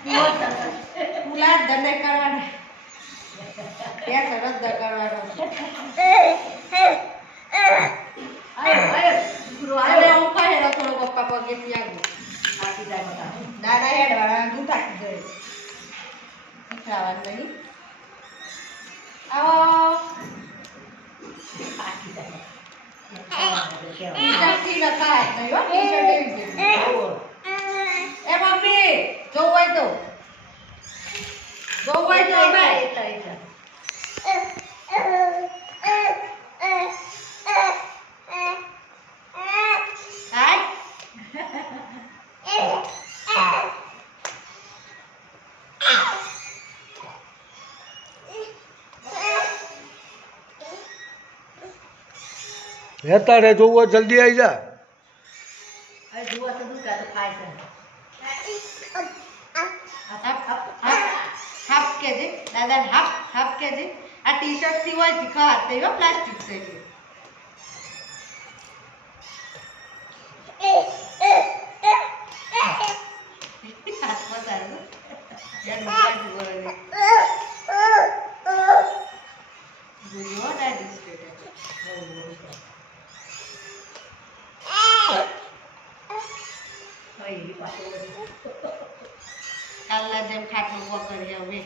પુલા દંડે કરવાના ત્યાં સરસ દ કરવાનો અરે હું કહે થોડો પપ્પા પગે ત્યાં દાદા હેડ વાળા દૂધ થાકી ગયે ખાવાનું નહીં આવો એ મમ્મી જોવું હોય તો રહેતા રે જોવું હોય જલ્દી આવી જા હાફ કેજે દાદા હાફ કેજે આ ટી શર્ટ થી હોય ખા તે પ્લાસ્ટિક છે કાલના જેમ ખાટલો પકડી હવે